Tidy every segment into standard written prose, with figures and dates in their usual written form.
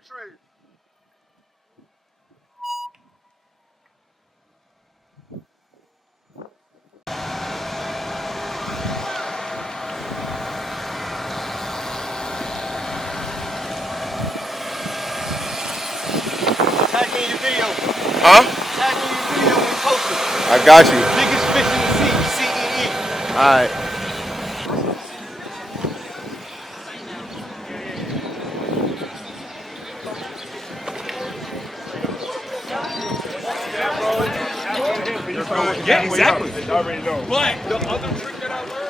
tree. Tag me in your video. Huh? Tag me in your video when you post it. I got you. Biggest fish in the sea, C-E-E. All right. Yeah, exactly. I already know. But the other trick that I learned.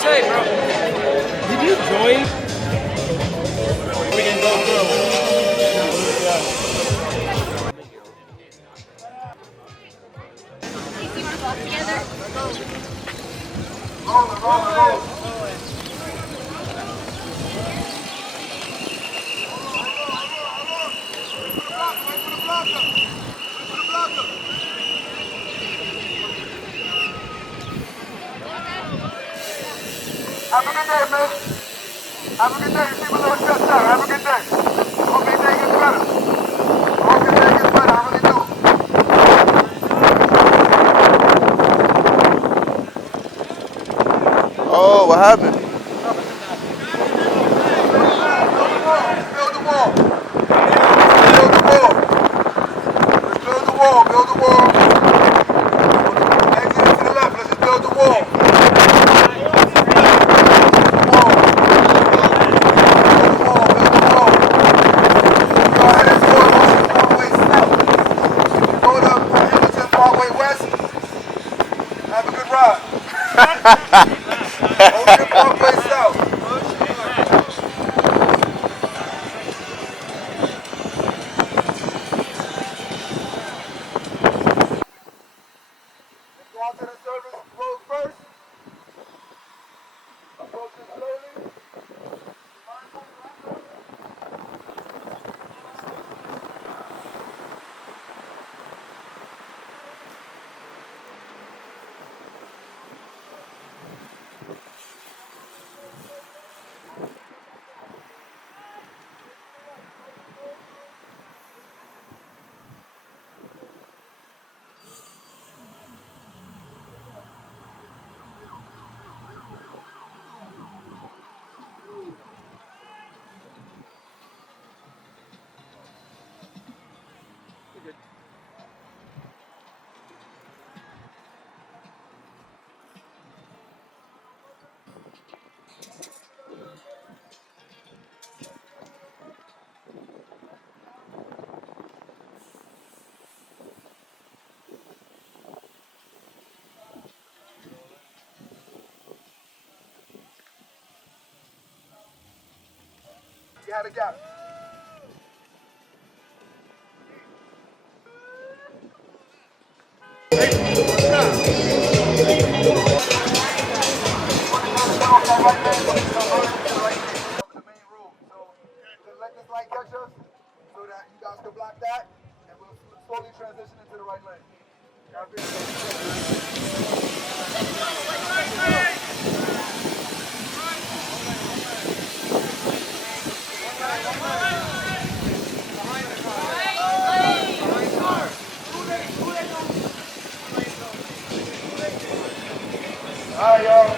Say, bro, did you join? We can go through. You want to walk together? Roll. Have a good day, man. Have a good day. You seem a little stressed out. Have a good day. Hope your day gets better. Hope your day gets better. I really do. Oh, what happened? Build the wall. Build the wall. Let's build the wall. Build the wall. Exit to the left. Let's just build the wall. Have a good ride. Ocean Parkway South. Let's go on to the service road first. Approaching slowly. You had a gap. The main road. So just let this light catch us so that you guys can block that, and we'll slowly transition into the right lane. Alright, y'all.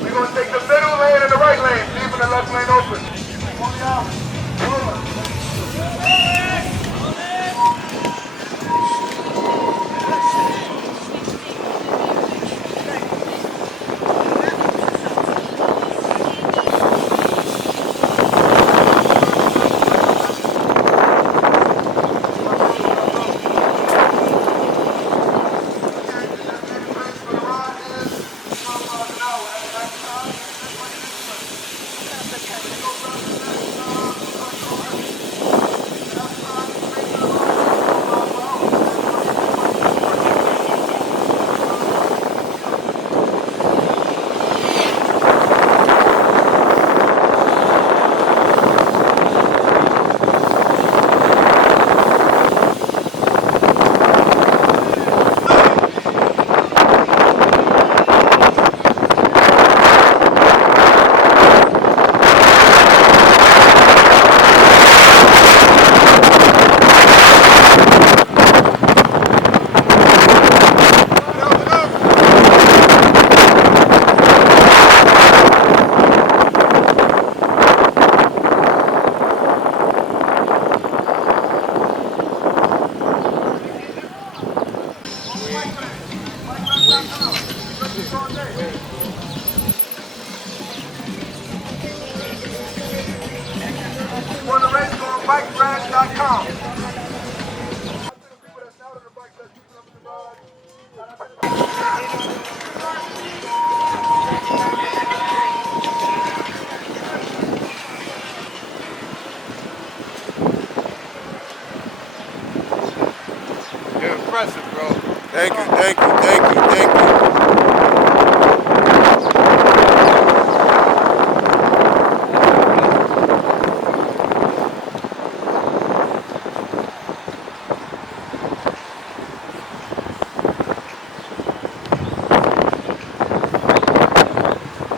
We're going to take the middle lane and the right lane, leaving the left lane open. Hold it out. Hold it. For the race, go on bikeranch.com. You're impressive, bro. Thank you, thank you, thank you, thank you.